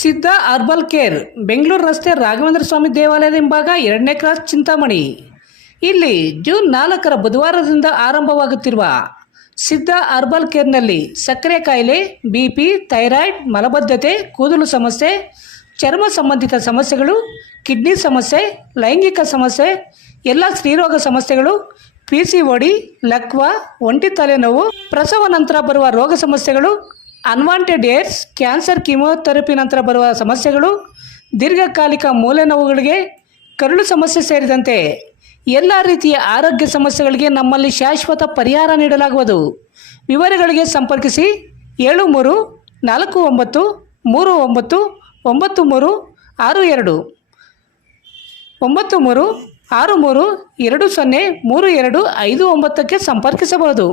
ಸಿದ್ಧ herbal care, Bengaluru ರಸ್ತೆ ರಾಘವೇಂದ್ರ ಸ್ವಾಮಿ ದೇವಾಲಯದ ಹಿಂಭಾಗ 2ನೇ ಕ್ರಾಸ್, ಚಿಂತಾಮಣಿ. ಇಲ್ಲಿ ಜೂನ್ 4ರ ಬುಧವಾರದಿಂದ ಆರಂಭವಾಗುತ್ತಿರುವ ಸಿದ್ಧ ಹರ್ಬಲ್ ಕೇರ್ನಲ್ಲಿ ಸಕ್ಕರೆ ಕಾಯಿಲೆ, BP, ಥೈರಾಯ್ಡ್, ಮಲಬದ್ಧತೆ, ಕೂದಲು ಸಮಸ್ಯೆ, ಚರ್ಮ ಸಂಬಂಧಿತ ಸಮಸ್ಯೆಗಳು, ಕಿಡ್ನಿ ಸಮಸ್ಯೆ, ಲೈಂಗಿಕ ಸಮಸ್ಯೆ, ಎಲ್ಲ ಸ್ತ್ರೀರೋಗ ಸಮಸ್ಯೆಗಳು, PCOD, ಲಕ್ವಾ, ಒಂಟಿ ತಲೆನೋವು, ಪ್ರಸವ ನಂತರ ಬರುವ ರೋಗ ಸಮಸ್ಯೆಗಳು, ಅನ್ವಾಂಟೆಡ್ ಏಡ್ಸ್, ಕ್ಯಾನ್ಸರ್, ಕೀಮೋಥೆರಪಿ ನಂತರ ಬರುವ ಸಮಸ್ಯೆಗಳು, ದೀರ್ಘಕಾಲಿಕ ಮೂಲೆ ನೋವುಗಳಿಗೆ, ಕರುಳು ಸಮಸ್ಯೆ ಸೇರಿದಂತೆ ಎಲ್ಲ ರೀತಿಯ ಆರೋಗ್ಯ ಸಮಸ್ಯೆಗಳಿಗೆ ನಮ್ಮಲ್ಲಿ ಶಾಶ್ವತ ಪರಿಹಾರ ನೀಡಲಾಗುವುದು. ವಿವರಗಳಿಗೆ ಸಂಪರ್ಕಿಸಿ 7349399362 9363203259ಕ್ಕೆ ಸಂಪರ್ಕಿಸಬಹುದು.